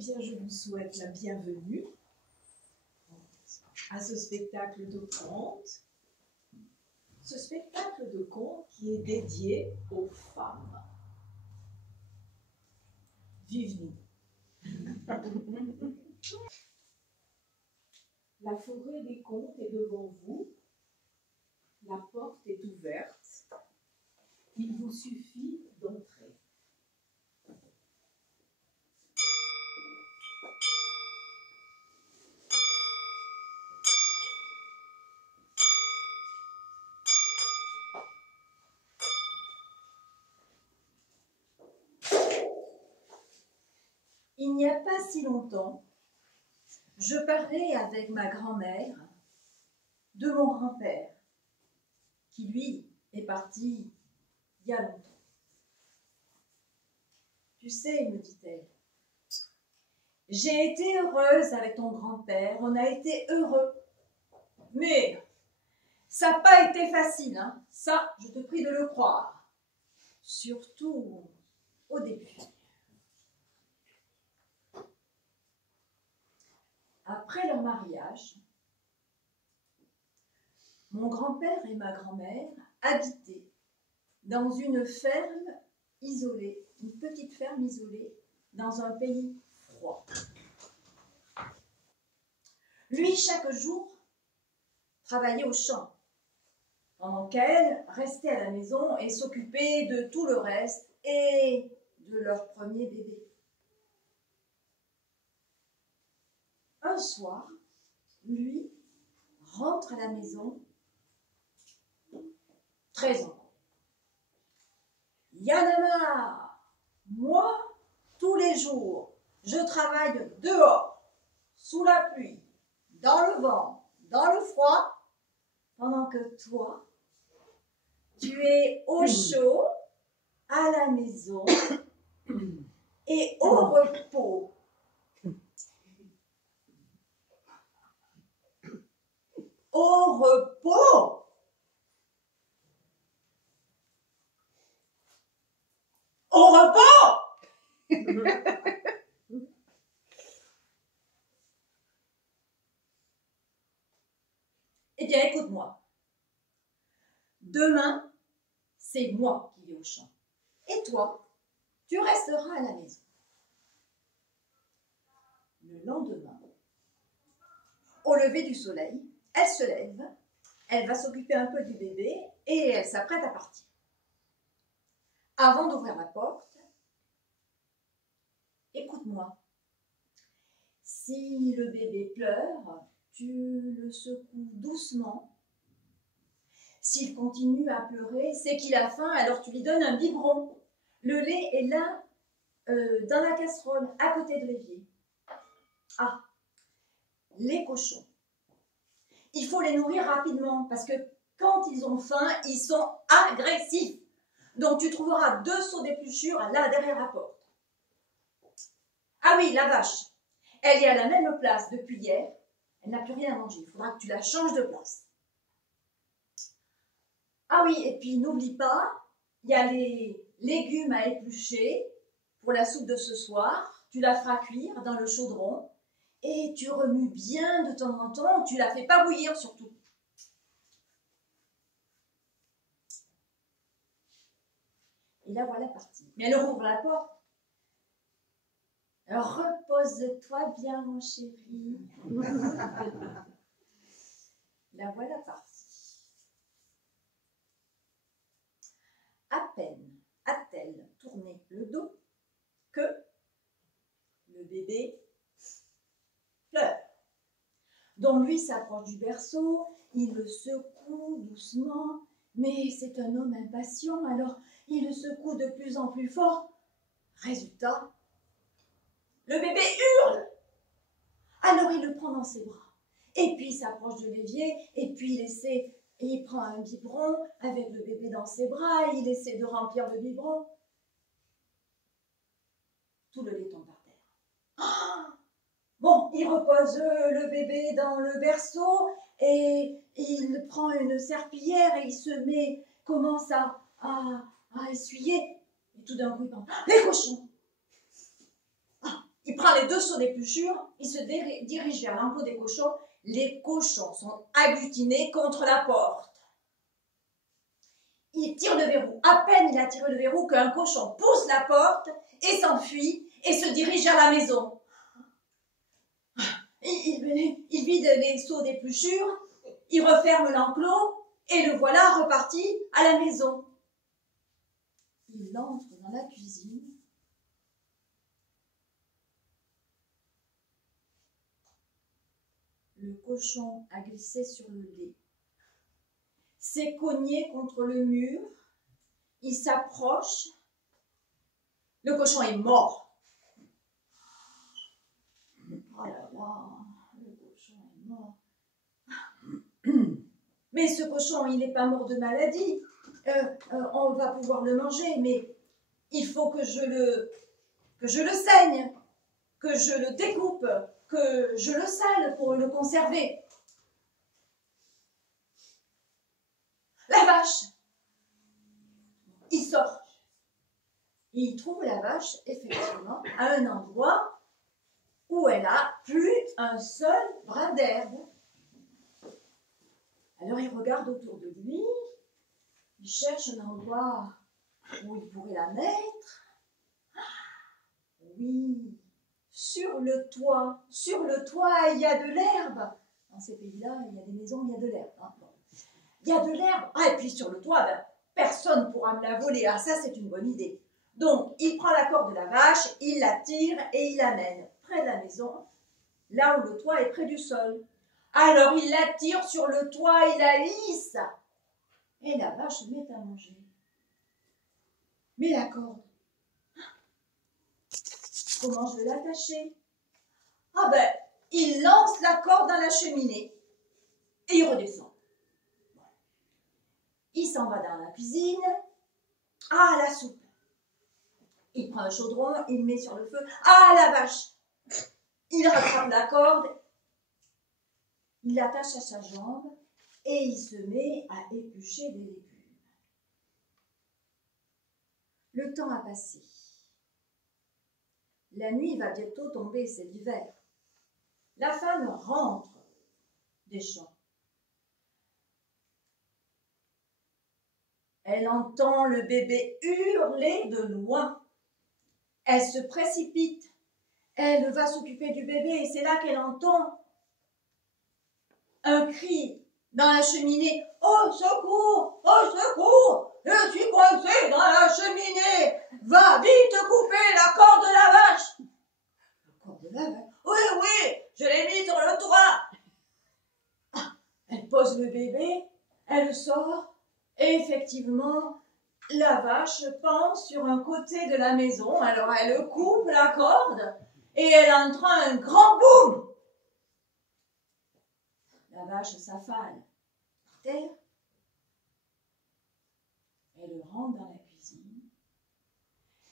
bien, je vous souhaite la bienvenue à ce spectacle de contes. Ce spectacle de contes qui est dédié aux femmes. Vive-nous. La forêt des contes est devant vous. La porte est ouverte. Il vous suffit d'entrer. Il n'y a pas si longtemps, je parlais avec ma grand-mère de mon grand-père, qui lui est parti il y a longtemps. Tu sais, me dit-elle, j'ai été heureuse avec ton grand-père, on a été heureux, mais ça n'a pas été facile, hein. Ça, je te prie de le croire, surtout au début. Après leur mariage, mon grand-père et ma grand-mère habitaient dans une ferme isolée, une petite ferme isolée, dans un pays froid. Lui, chaque jour, travaillait au champ, pendant qu'elle restait à la maison et s'occupait de tout le reste et de leur premier bébé. Un soir, lui rentre à la maison très en colère. Y en a marre, moi, tous les jours, je travaille dehors, sous la pluie, dans le vent, dans le froid, pendant que toi, tu es au chaud, à la maison et au repos. Au repos. Au repos. Eh bien, écoute-moi. Demain, c'est moi qui vais au champ. Et toi, tu resteras à la maison. Le lendemain, au lever du soleil, elle se lève, elle va s'occuper un peu du bébé et elle s'apprête à partir. Avant d'ouvrir la porte, écoute-moi. Si le bébé pleure, tu le secoues doucement. S'il continue à pleurer, c'est qu'il a faim, alors tu lui donnes un biberon. Le lait est là, dans la casserole, à côté de l'évier. Ah, les cochons. Il faut les nourrir rapidement, parce que quand ils ont faim, ils sont agressifs. Donc tu trouveras 2 seaux d'épluchures là, derrière la porte. Ah oui, la vache. Elle est à la même place depuis hier. Elle n'a plus rien à manger. Il faudra que tu la changes de place. Ah oui, et puis n'oublie pas, il y a les légumes à éplucher pour la soupe de ce soir. Tu la feras cuire dans le chaudron et tu remues bien de temps en temps. Tu la fais pas bouillir surtout. Et la voilà partie. Mais elle rouvre la porte. Alors, repose-toi bien, mon chéri. La voilà partie. À peine a-t-elle tourné le dos que le bébé pleure. Donc lui s'approche du berceau, il le secoue doucement, mais c'est un homme impatient, alors il le secoue de plus en plus fort. Résultat, le bébé hurle. Alors il le prend dans ses bras, et puis il s'approche de l'évier, et puis il prend un biberon avec le bébé dans ses bras, il essaie de remplir le biberon. Tout le lait tombe par terre. Ah! Bon, il repose le bébé dans le berceau, et il prend une serpillière, et commence à essuyer, et tout d'un coup il pense, les cochons! il prend les 2 seaux d'épluchure, il se dirige vers l'enclos des cochons. Les cochons sont agglutinés contre la porte. Il tire le verrou. À peine il a tiré le verrou qu'un cochon pousse la porte et s'enfuit et se dirige vers la maison. Il vide les seaux d'épluchure, il referme l'enclos et le voilà reparti à la maison. Il entre dans la cuisine. Le cochon a glissé sur le lait, s'est cogné contre le mur, il s'approche, le cochon est mort. Oh là là, le cochon est mort. Mais ce cochon, il n'est pas mort de maladie. On va pouvoir le manger, mais il faut que je le saigne, que je le découpe, que je le sale pour le conserver. La vache, il sort. Il trouve la vache, effectivement, à un endroit où elle a plus un seul brin d'herbe. Alors il regarde autour de lui, il cherche un endroit où il pourrait la mettre. Oui, sur le toit. Sur le toit, il y a de l'herbe. Dans ces pays-là, il y a des maisons où il y a de l'herbe. Hein. Il y a de l'herbe. Ah, et puis sur le toit, ben, personne ne pourra me la voler. Ah, ça, c'est une bonne idée. Donc, il prend la corde de la vache, il la tire et il l'amène près de la maison, là où le toit est près du sol. Alors, il la tire sur le toit, il la hisse. Et la vache se met à manger. Mais la corde, comment je vais l'attacher? Ah ben, il lance la corde dans la cheminée et il redescend. Il s'en va dans la cuisine. Ah, la soupe. Il prend un chaudron, il met sur le feu. Ah, la vache. Il rattrape la corde, il l'attache à sa jambe et il se met à éplucher des légumes. Le temps a passé. La nuit va bientôt tomber, c'est l'hiver. La femme rentre des champs. Elle entend le bébé hurler de loin. Elle se précipite. Elle va s'occuper du bébé et c'est là qu'elle entend un cri dans la cheminée. « Au secours! Au secours! Je suis coincée dans la cheminée! Va vite couper la corde de la vache! » La corde de la vache? Oui, oui, je l'ai mise sur le toit. Ah, elle pose le bébé, elle sort et effectivement, la vache pend sur un côté de la maison. Alors elle coupe la corde et elle entend un grand boum. La vache s'affale par terre. Elle rentre dans la cuisine.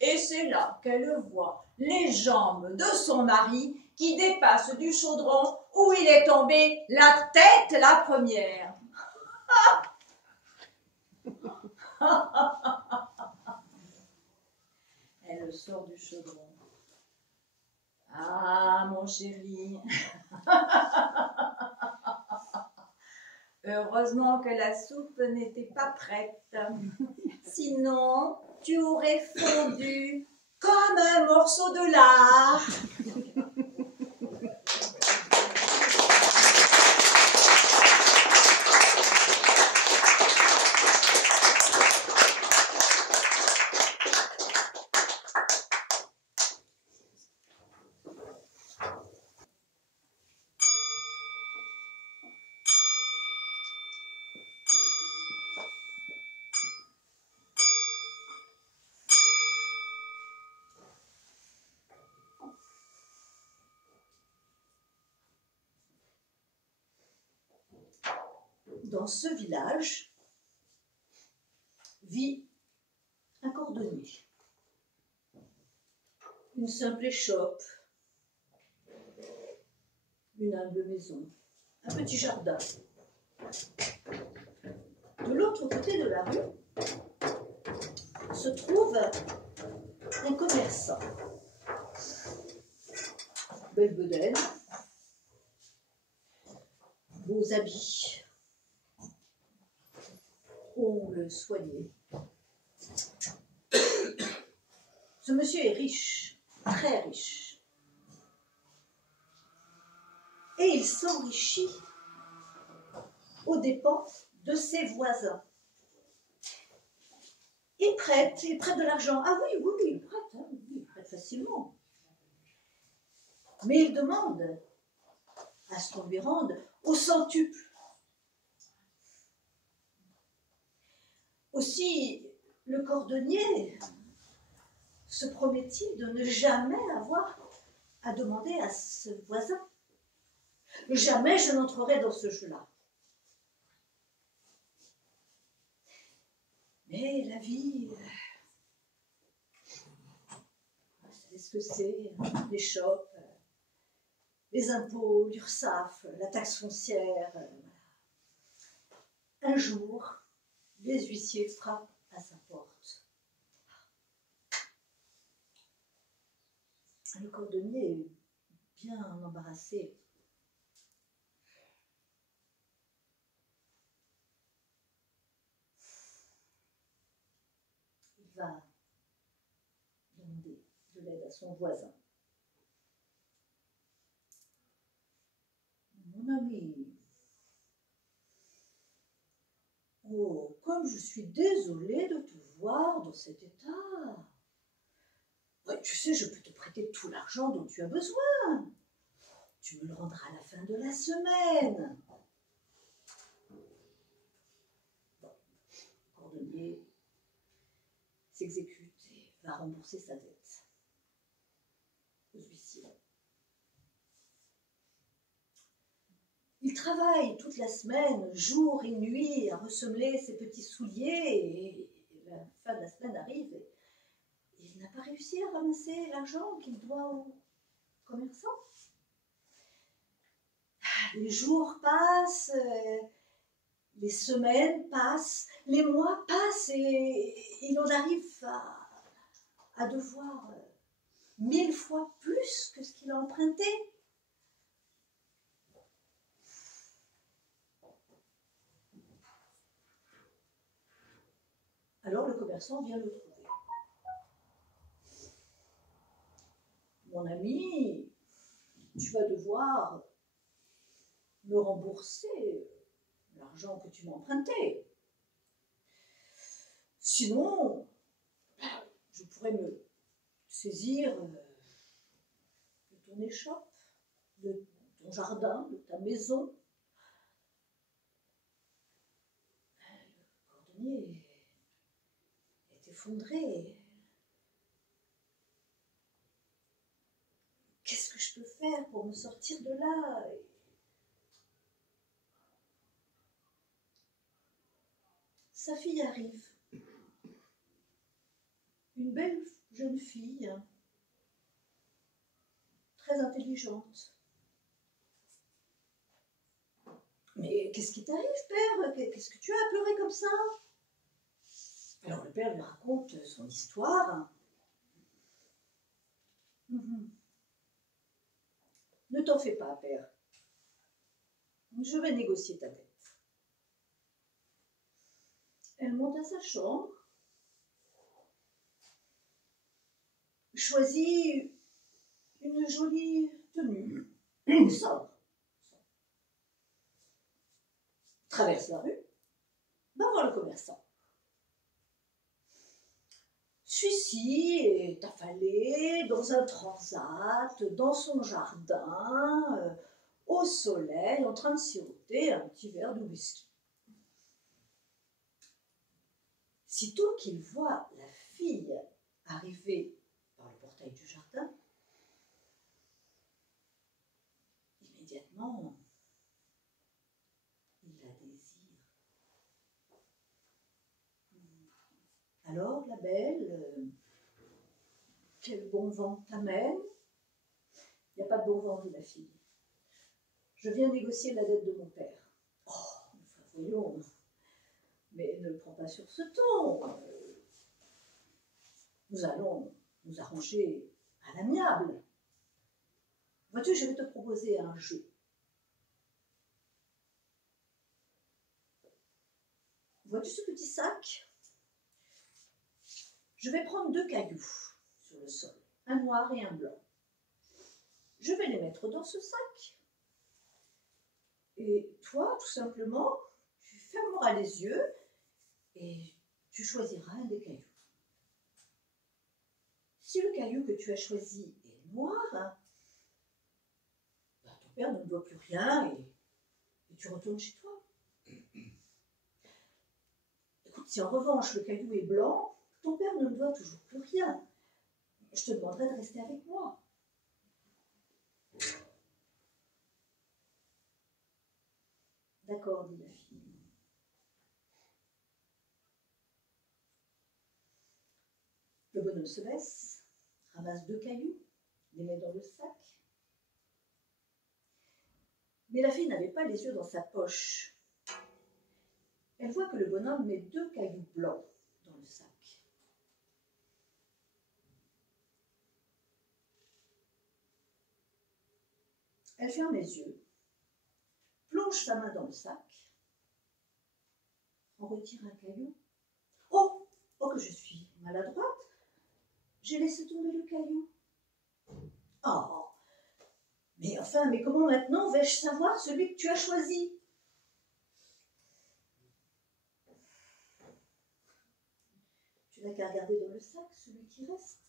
Et c'est là qu'elle voit les jambes de son mari qui dépassent du chaudron où il est tombé la tête la première. Elle sort du chaudron. Ah, mon chéri. Heureusement que la soupe n'était pas prête. Sinon, tu aurais fondu comme un morceau de lard. Dans ce village vit un cordonnier, une simple échoppe, une humble maison, un petit jardin. De l'autre côté de la rue se trouve un commerçant. belle bedaine, beaux habits. On le soignait. Ce monsieur est riche, très riche. Et il s'enrichit aux dépens de ses voisins. Il prête de l'argent. Ah oui, oui, oui, il prête facilement. Mais il demande à ce qu'on lui rende au centuple. Aussi, le cordonnier se promet-il de ne jamais avoir à demander à ce voisin. Jamais je n'entrerai dans ce jeu-là. Mais la vie, vous savez ce que c'est, les chopes, les impôts, l'URSSAF, la taxe foncière. Un jour, les huissiers frappent à sa porte. Le cordonnier est bien embarrassé. Il va demander de l'aide à son voisin. Mon ami, oh, comme je suis désolée de te voir dans cet état. Ouais, tu sais, je peux te prêter tout l'argent dont tu as besoin. Tu me le rendras à la fin de la semaine. Bon, le cordonnier s'exécute et va rembourser sa dette aux huissiers. Il travaille toute la semaine, jour et nuit, à ressemeler ses petits souliers, et la fin de la semaine arrive et il n'a pas réussi à ramasser l'argent qu'il doit aux commerçants. Les jours passent, les semaines passent, les mois passent et il en arrive à devoir 1000 fois plus que ce qu'il a emprunté. Alors le commerçant vient le trouver. Mon ami, tu vas devoir me rembourser l'argent que tu m'as emprunté. Sinon, je pourrais me saisir de ton échoppe, de ton jardin, de ta maison. Le cordonnier est effondré. Qu'est-ce que je peux faire pour me sortir de là? Sa fille arrive. Une belle jeune fille, très intelligente. Mais qu'est-ce qui t'arrive, père? Qu'est-ce que tu as à pleurer comme ça? Alors le père lui raconte son histoire. Ne t'en fais pas, père. Je vais négocier ta dette. Elle monte à sa chambre, choisit une jolie tenue, sobre. Traverse la rue, va voir le commerçant. Celui-ci est affalé dans un transat, dans son jardin, au soleil, en train de siroter un petit verre de whisky. Sitôt qu'il voit la fille arriver par le portail du jardin, immédiatement, il la désire. Alors, la belle, quel bon vent t'amène? Il n'y a pas de bon vent, dit la fille. Je viens négocier la dette de mon père. Oh, enfin, voyons, mais ne le prends pas sur ce ton. Nous allons nous arranger à l'amiable. Vois-tu, je vais te proposer un jeu. Vois-tu ce petit sac? Je vais prendre 2 cailloux sur le sol, un noir et un blanc. Je vais les mettre dans ce sac. Et toi, tout simplement, tu fermeras les yeux et tu choisiras un des cailloux. Si le caillou que tu as choisi est noir, ben, ton père ne doit plus rien et tu retournes chez toi. Écoute, si en revanche le caillou est blanc, ton père ne doit toujours plus rien. Je te demanderai de rester avec moi. D'accord, dit la fille. Le bonhomme se baisse, ramasse 2 cailloux, les met dans le sac. Mais la fille n'avait pas les yeux dans sa poche. Elle voit que le bonhomme met 2 cailloux blancs dans le sac. Elle ferme les yeux, plonge sa main dans le sac, en retire un caillou. Oh, oh que je suis maladroite, j'ai laissé tomber le caillou. Oh, mais comment maintenant vais-je savoir celui que tu as choisi? Tu n'as qu'à regarder dans le sac celui qui reste.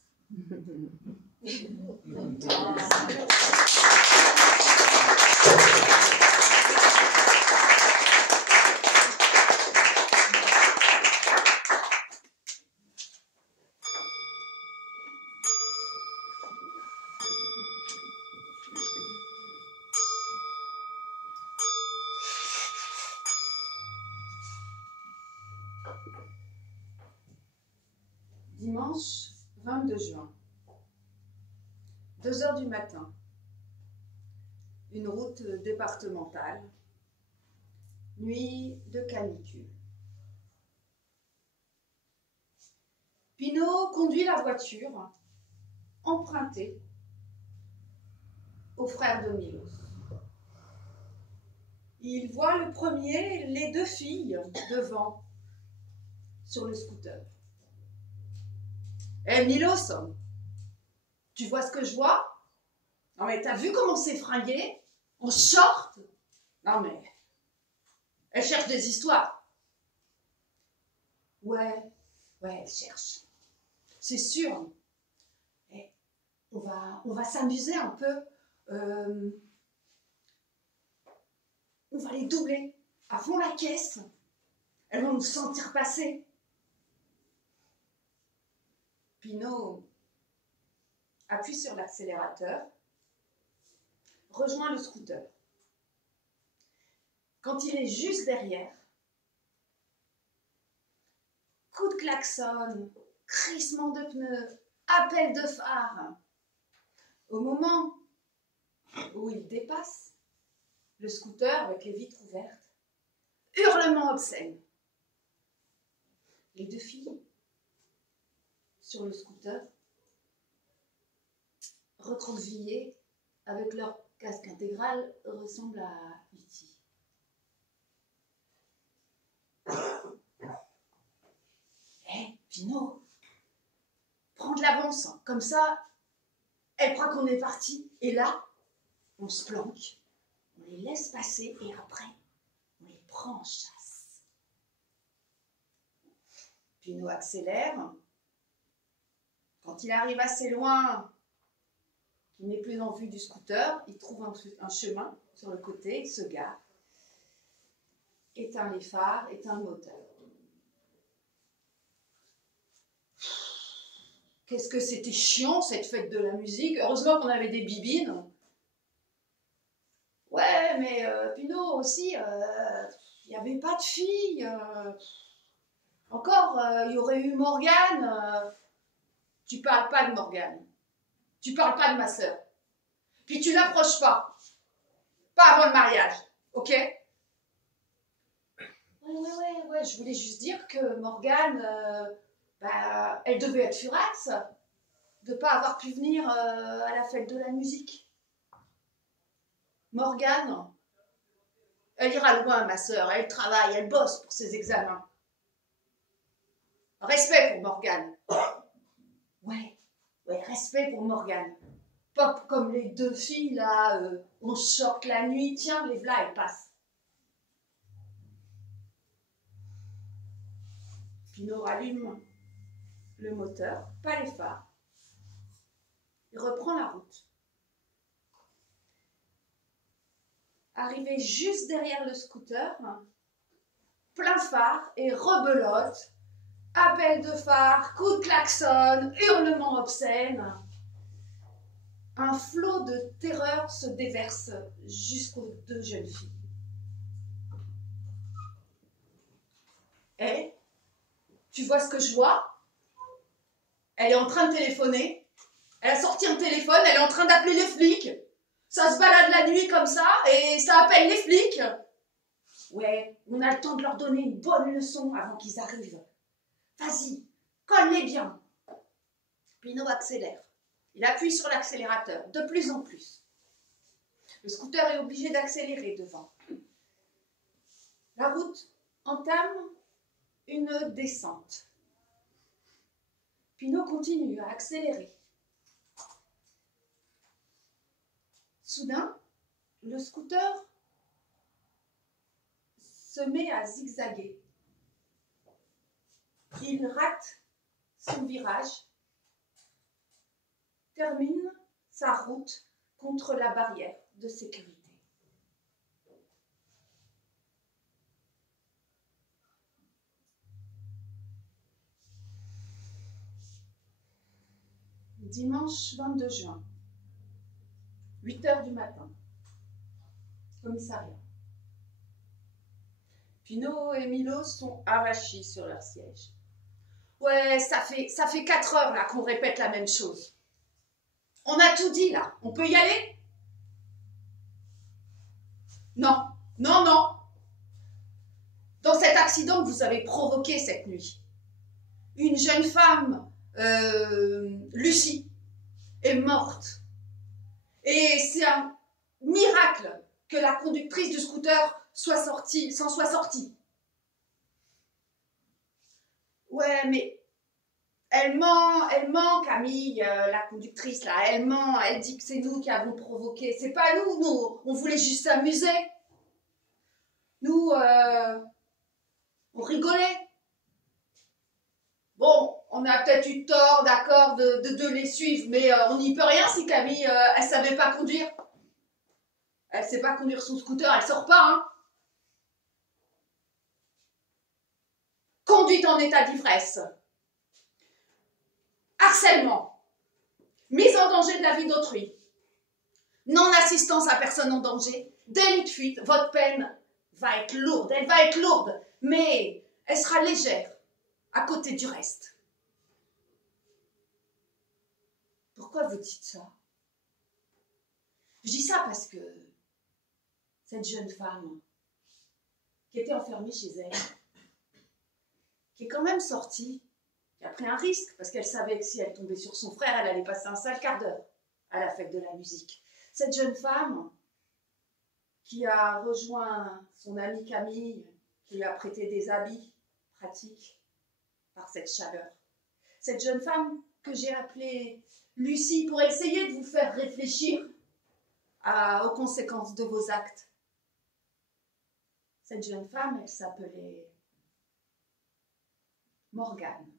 Dimanche 22 juin, 2 h du matin, une route départementale, nuit de canicule. Pino conduit la voiture empruntée au frère de Milos. Il voit le premier, les 2 filles devant, sur le scooter. Hé Milos, tu vois ce que je vois? Non mais t'as vu comment c'est fringué? En short? Non mais, elle cherche des histoires. Ouais, elle cherche. C'est sûr. Et on va s'amuser un peu. On va les doubler à fond la caisse. Elles vont nous sentir passer. Pino appuie sur l'accélérateur, rejoint le scooter. Quand il est juste derrière, coup de klaxon, crissement de pneus, appel de phare. Au moment où il dépasse le scooter avec les vitres ouvertes, hurlement obscène. Les 2 filles sur le scooter, recroquevillées avec leur casque intégral, ressemblent à E.T. Hé, Pino, prends de l'avance, comme ça, elle croit qu'on est parti. Et là, on se planque, on les laisse passer et après, on les prend en chasse. Pino accélère. Quand il arrive assez loin, il n'est plus en vue du scooter, il trouve un chemin sur le côté, il se gare, éteint les phares, éteint le moteur. Qu'est-ce que c'était chiant cette fête de la musique. Heureusement qu'on avait des bibines. Ouais, mais Pino aussi, il n'y avait pas de filles. Encore, il y aurait eu Morgane. Tu parles pas de Morgane. Tu parles pas de ma sœur. Puis tu n'approches pas. Pas avant le mariage, ok? Ouais, je voulais juste dire que Morgane, elle devait être furax de ne pas avoir pu venir à la fête de la musique. Morgane, elle ira loin, ma sœur. Elle travaille, elle bosse pour ses examens. Respect pour Morgane. Ouais, respect pour Morgane. Pas comme les deux filles, là, on sorte la nuit. Tiens, les v'là, elles passent. Pinot rallume le moteur, pas les phares. Il reprend la route. Arrivé juste derrière le scooter, plein phare et rebelote, appel de phare, coup de klaxon, hurlements obscènes. Un flot de terreur se déverse jusqu'aux deux jeunes filles. Hé, tu vois ce que je vois? Elle est en train de téléphoner. Elle a sorti un téléphone, elle est en train d'appeler les flics. Ça se balade la nuit comme ça et ça appelle les flics. Ouais, on a le temps de leur donner une bonne leçon avant qu'ils arrivent. Vas-y, colle-les bien. Pinot accélère. Il appuie sur l'accélérateur, de plus en plus. Le scooter est obligé d'accélérer devant. La route entame une descente. Pinot continue à accélérer. Soudain, le scooter se met à zigzaguer. Il rate son virage, termine sa route contre la barrière de sécurité. Dimanche 22 juin, 8 h du matin, commissariat. Pinot et Milo sont arrachis sur leur siège. Ouais, ça fait 4 heures là qu'on répète la même chose. On a tout dit là, on peut y aller? Non, non, non. Dans cet accident que vous avez provoqué cette nuit, une jeune femme, Lucie, est morte. Et c'est un miracle que la conductrice du scooter s'en soit sortie. Ouais, mais elle ment, Camille, la conductrice là, elle ment, elle dit que c'est nous qui avons provoqué. C'est pas nous, on voulait juste s'amuser. Nous, on rigolait. Bon, on a peut-être eu tort, d'accord, de les suivre, mais on n'y peut rien si Camille, elle savait pas conduire. Elle sait pas conduire son scooter, elle sort pas, hein. Conduite en état d'ivresse. Harcèlement. Mise en danger de la vie d'autrui. Non-assistance à personne en danger. Délit de fuite. Votre peine va être lourde, elle va être lourde, mais elle sera légère à côté du reste. Pourquoi vous dites ça? Je dis ça parce que cette jeune femme qui était enfermée chez elle, qui est quand même sortie, qui a pris un risque parce qu'elle savait que si elle tombait sur son frère, elle allait passer un sale quart d'heure à la fête de la musique. Cette jeune femme qui a rejoint son amie Camille, qui lui a prêté des habits pratiques par cette chaleur. Cette jeune femme que j'ai appelée Lucie pour essayer de vous faire réfléchir aux conséquences de vos actes. Cette jeune femme, elle s'appelait Morgane.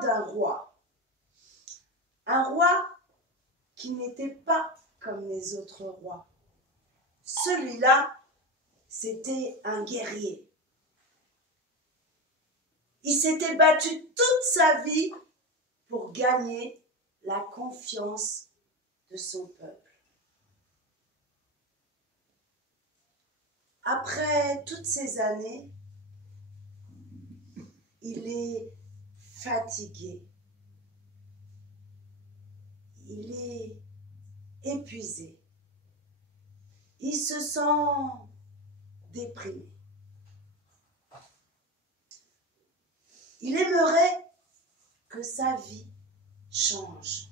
l'histoire d'un roi. Un roi qui n'était pas comme les autres rois. Celui-là, c'était un guerrier. Il s'était battu toute sa vie pour gagner la confiance de son peuple. Après toutes ces années, il est fatigué. Il est épuisé. Il se sent déprimé. Il aimerait que sa vie change.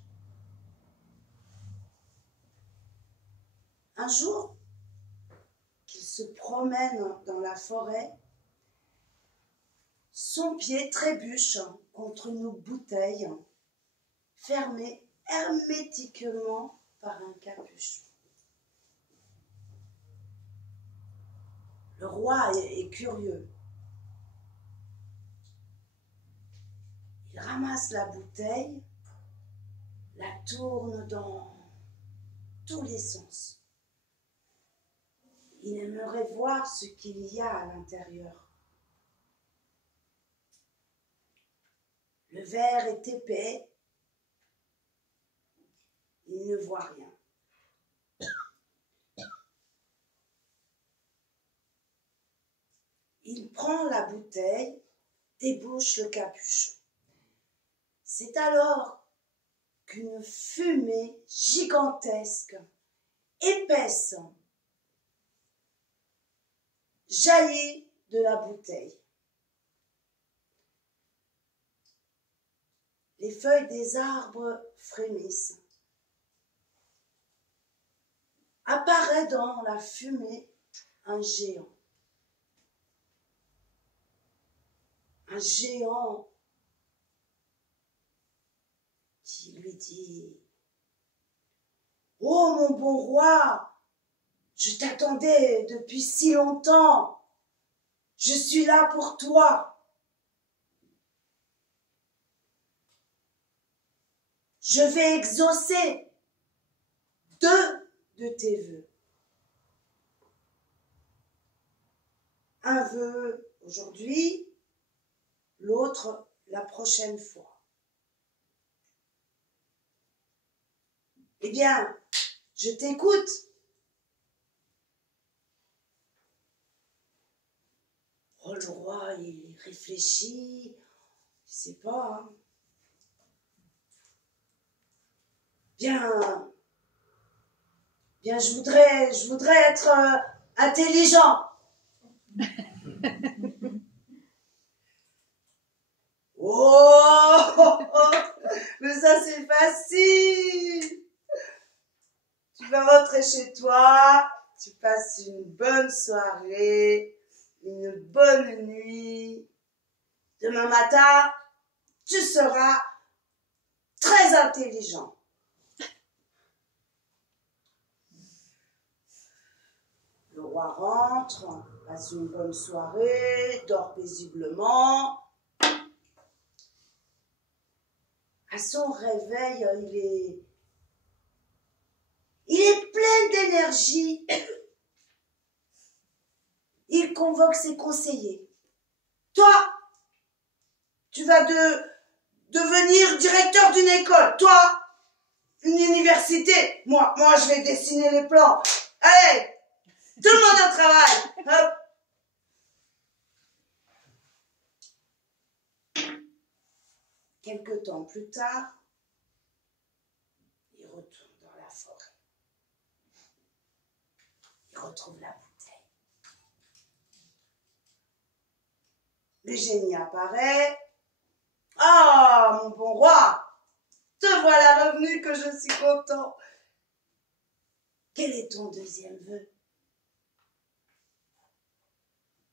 Un jour, qu'il se promène dans la forêt, son pied trébuche contre une bouteille fermée hermétiquement par un capuchon. Le roi est curieux. Il ramasse la bouteille, la tourne dans tous les sens. Il aimerait voir ce qu'il y a à l'intérieur. Le verre est épais. Il ne voit rien. Il prend la bouteille, débouche le capuchon. C'est alors qu'une fumée gigantesque, épaisse, jaillit de la bouteille. Les feuilles des arbres frémissent. Apparaît dans la fumée un géant. Un géant qui lui dit « Oh mon bon roi, je t'attendais depuis si longtemps, je suis là pour toi. Je vais exaucer 2 de tes vœux. Un vœu aujourd'hui, l'autre la prochaine fois. Eh bien, je t'écoute. » Oh, le roi, il réfléchit, je sais pas. Hein. Bien, je voudrais être intelligent. Oh, mais ça c'est facile. Tu vas rentrer chez toi, tu passes une bonne soirée, une bonne nuit. Demain matin, tu seras très intelligent. Le roi rentre, passe une bonne soirée, dort paisiblement. À son réveil, il est plein d'énergie. Il convoque ses conseillers. Toi, tu vas devenir directeur d'une école. Toi, une université. Moi, je vais dessiner les plans. Allez, tout le monde au travail. Hop. Quelque temps plus tard, il retourne dans la forêt. Il retrouve la bouteille. Le génie apparaît. « Ah, mon bon roi, te voilà revenu, que je suis content. Quel est ton deuxième vœu? »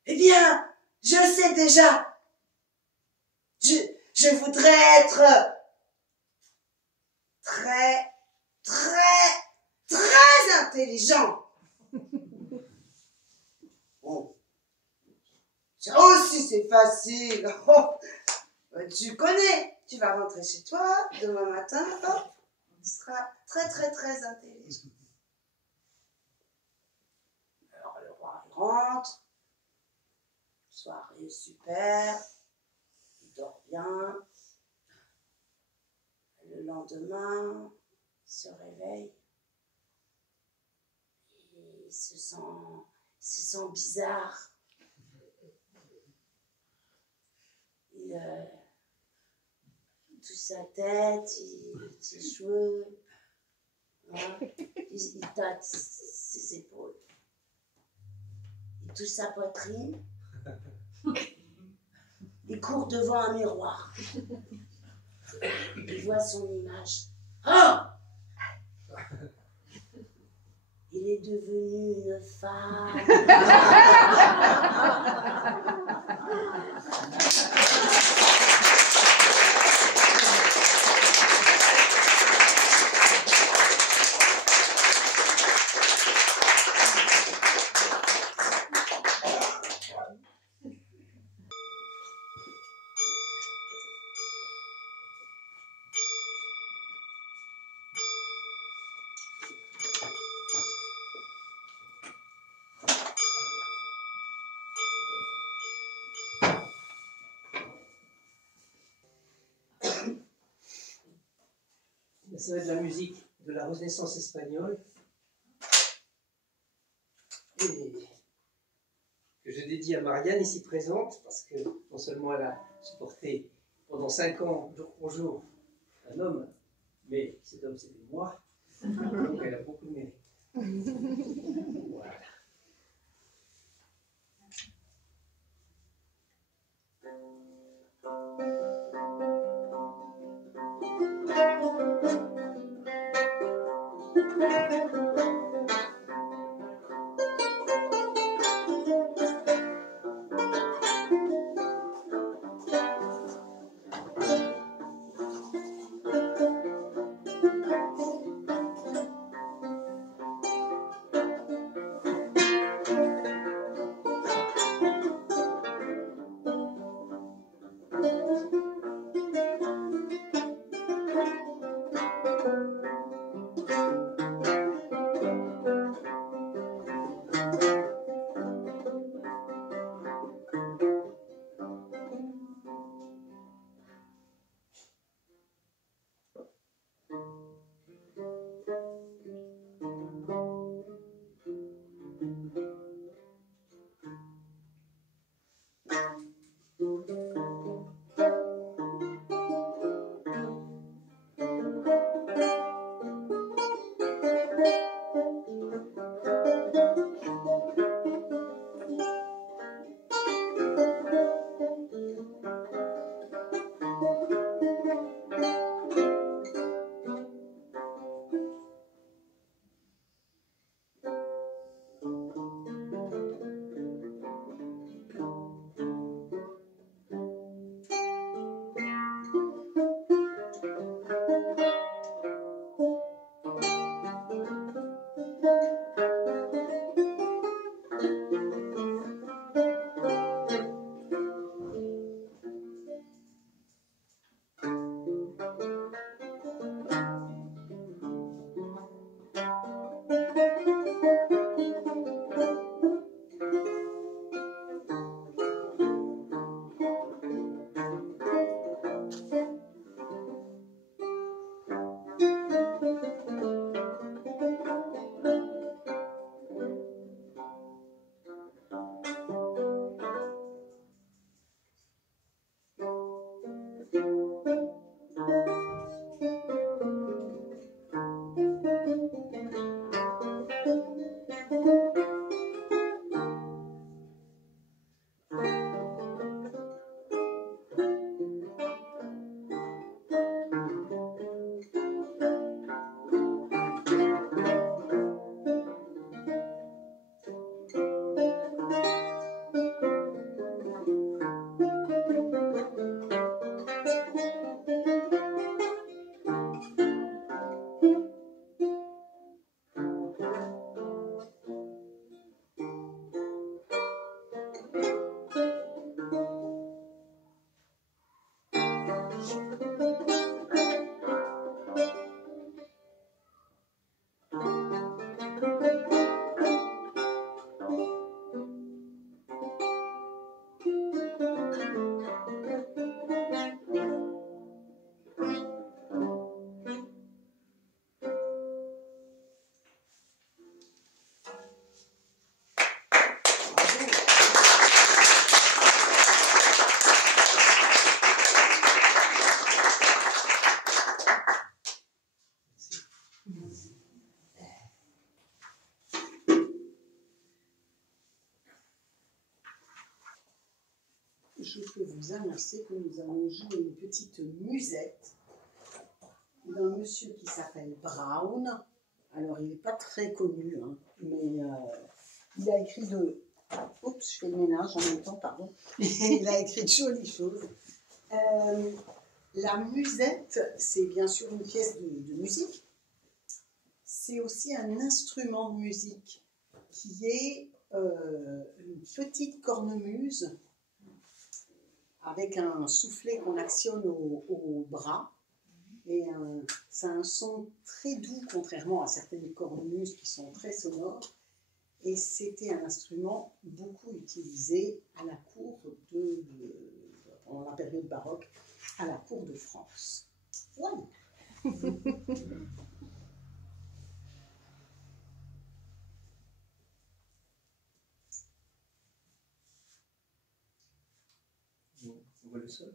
Eh bien, je sais déjà. Je voudrais être très, très, très intelligent. Bon, ça aussi c'est facile. Tu connais. Tu vas rentrer chez toi demain matin, hop, tu seras très très très intelligent. Alors le roi il rentre, soirée super, il dort bien. Le lendemain, il se réveille et il se sent bizarre. Il touche sa tête, ses cheveux, hein, il tâte ses épaules, il touche sa poitrine, il court devant un miroir, il voit son image. Ah! Il est devenu une femme. Ça va être de la musique de la Renaissance espagnole et que je dédie à Marianne ici présente parce que non seulement elle a supporté pendant 5 ans, jour pour jour, un homme, mais cet homme c'était moi, donc elle a beaucoup de mérite. Voilà. je peux vous annoncer que nous allons jouer une petite musette d'un monsieur qui s'appelle Brown. Alors, il n'est pas très connu, hein, mais il a écrit de... Oups, je fais le ménage en même temps, pardon. Il a écrit de jolies choses. La musette, c'est bien sûr une pièce de musique. C'est aussi un instrument de musique qui est une petite cornemuse avec un soufflet qu'on actionne au bras. Et ça a un son très doux, contrairement à certaines cornemuses qui sont très sonores. Et c'était un instrument beaucoup utilisé à la cour pendant la période baroque, à la cour de France. Voilà. On voit le sol.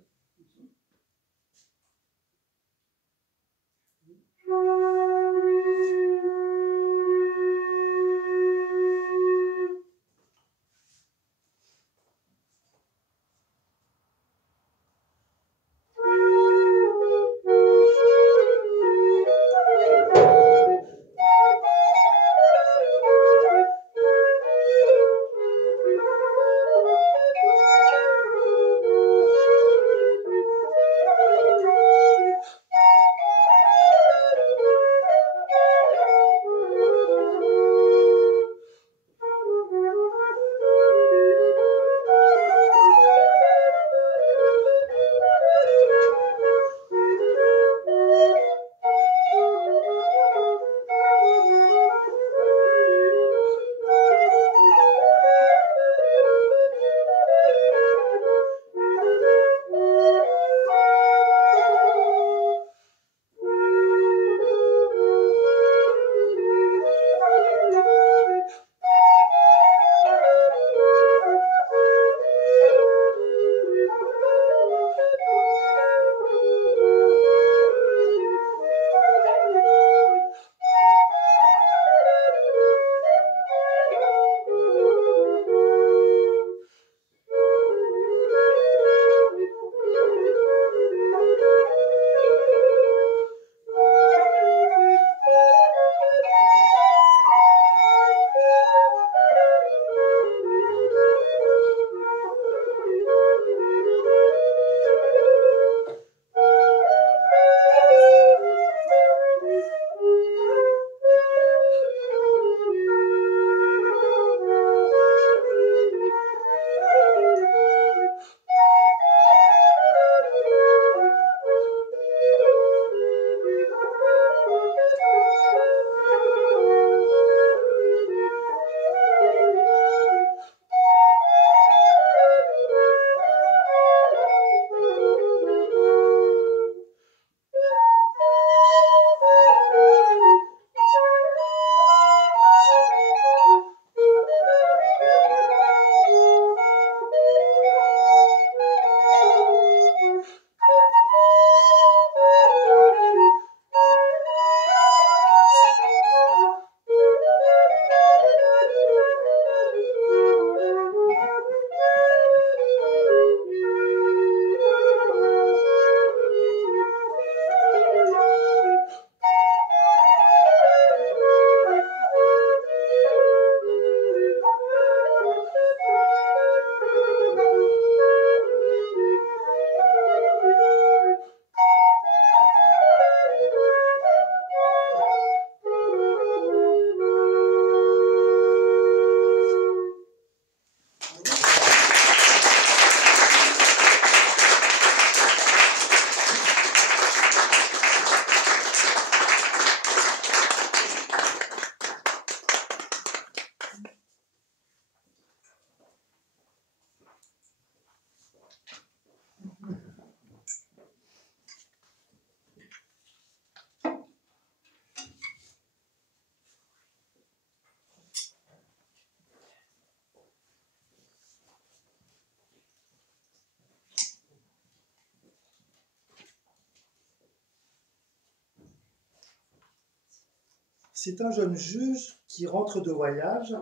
C'est un jeune juge qui rentre de voyage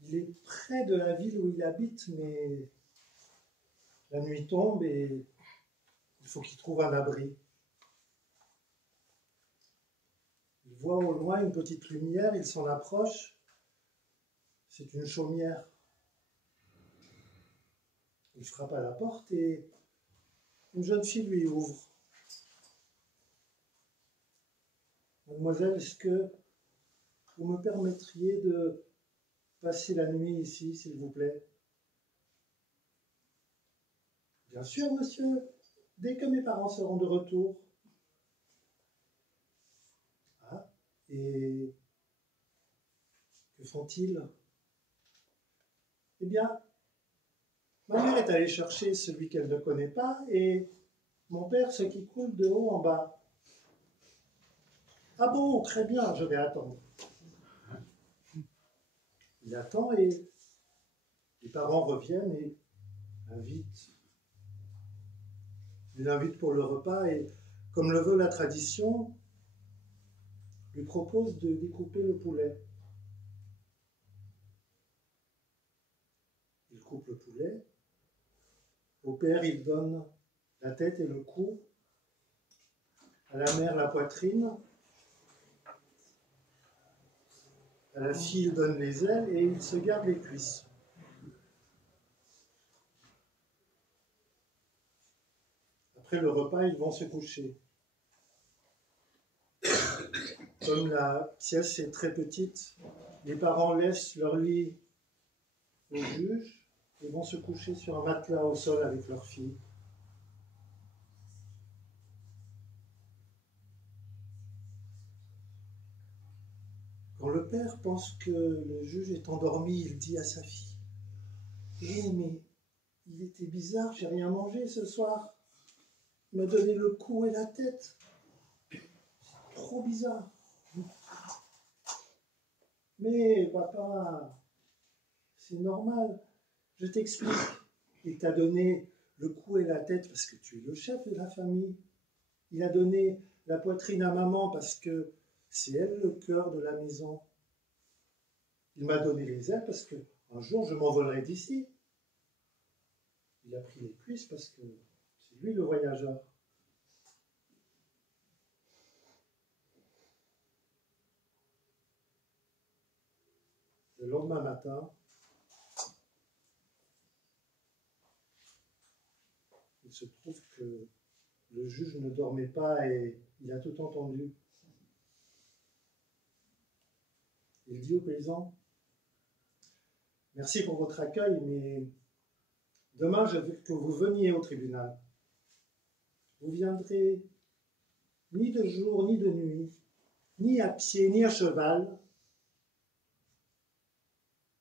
Il est près de la ville où il habite, mais la nuit tombe et il faut qu'il trouve un abri. Il voit au loin une petite lumière, il s'en approche. C'est une chaumière. Il frappe à la porte et une jeune fille lui ouvre. Mademoiselle, est-ce que vous me permettriez de passer la nuit ici, s'il vous plaît? Bien sûr, monsieur, dès que mes parents seront de retour. Ah, et que font-ils? Eh bien, ma mère est allée chercher celui qu'elle ne connaît pas et mon père ce qui coule de haut en bas. Ah bon, très bien, je vais attendre. Il attend et les parents reviennent et l'invitent. Il l'invite pour le repas et, comme le veut la tradition, lui propose de découper le poulet. Il coupe le poulet. Au père, il donne la tête et le cou. À la mère, la poitrine. À la fille, il donne les ailes et il se garde les cuisses. Après le repas, ils vont se coucher. Comme la pièce est très petite, les parents laissent leur lit au juge et vont se coucher sur un matelas au sol avec leur fille. Quand le père pense que le juge est endormi, il dit à sa fille: « Eh, mais il était bizarre, j'ai rien mangé ce soir. Il m'a donné le cou et la tête. C'est trop bizarre. » « Mais papa, c'est normal, je t'explique. Il t'a donné le cou et la tête parce que tu es le chef de la famille. Il a donné la poitrine à maman parce que c'est elle le cœur de la maison. Il m'a donné les ailes parce qu'un jour je m'envolerai d'ici. Il a pris les cuisses parce que c'est lui le voyageur. » Le lendemain matin, il se trouve que le juge ne dormait pas et il a tout entendu. Il dit au paysan: « Merci pour votre accueil, mais demain je veux que vous veniez au tribunal. Vous viendrez ni de jour ni de nuit, ni à pied ni à cheval,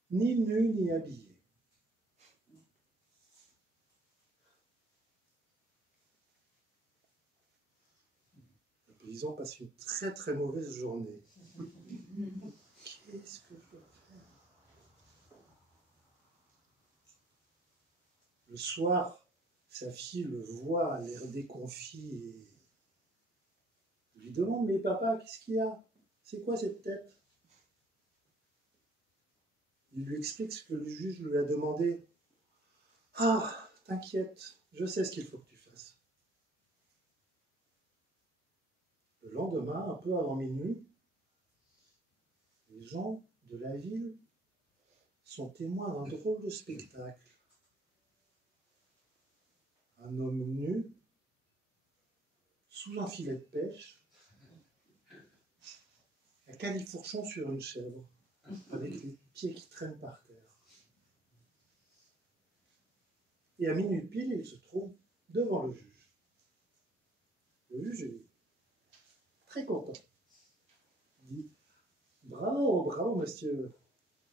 ni nu ni habillé. » Le paysan passe une très très mauvaise journée. Qu'est-ce que je dois faire? Le soir, sa fille le voit, l'air déconfit, et lui demande: « Mais papa, qu'est-ce qu'il y a? C'est quoi cette tête ?» Il lui explique ce que le juge lui a demandé. « Ah, t'inquiète, je sais ce qu'il faut que tu fasses. » Le lendemain, un peu avant minuit, les gens de la ville sont témoins d'un drôle de spectacle. Un homme nu, sous un filet de pêche, à califourchon sur une chèvre, avec les pieds qui traînent par terre. Et à minuit pile, il se trouve devant le juge. Le juge est très content. Il dit: « Bravo, bravo, monsieur.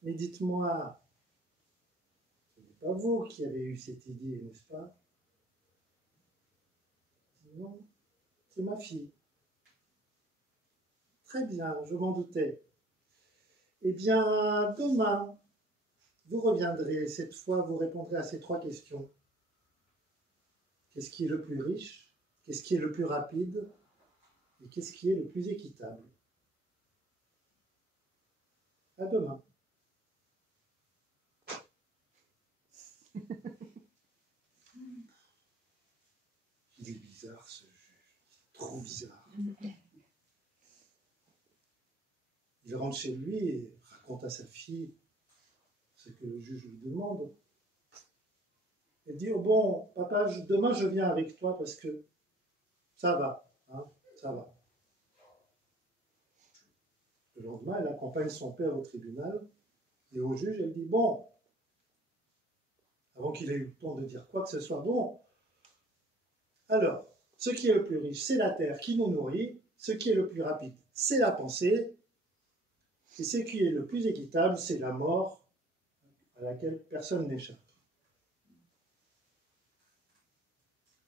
Mais dites-moi, ce n'est pas vous qui avez eu cette idée, n'est-ce pas? » « Non, c'est ma fille. » « Très bien, je m'en doutais. Eh bien, demain, vous reviendrez. Cette fois, vous répondrez à ces 3 questions. Qu'est-ce qui est le plus riche? Qu'est-ce qui est le plus rapide? Et qu'est-ce qui est le plus équitable? À demain. trop bizarre. Il rentre chez lui et raconte à sa fille ce que le juge lui demande. Elle dit, oh bon, papa, demain je viens avec toi parce que ça va, hein, ça va. Le lendemain, elle accompagne son père au tribunal et au juge, elle dit, bon, avant qu'il ait eu le temps de dire quoi que ce soit, bon, alors, ce qui est le plus riche, c'est la terre qui nous nourrit, ce qui est le plus rapide, c'est la pensée, et ce qui est le plus équitable, c'est la mort à laquelle personne n'échappe.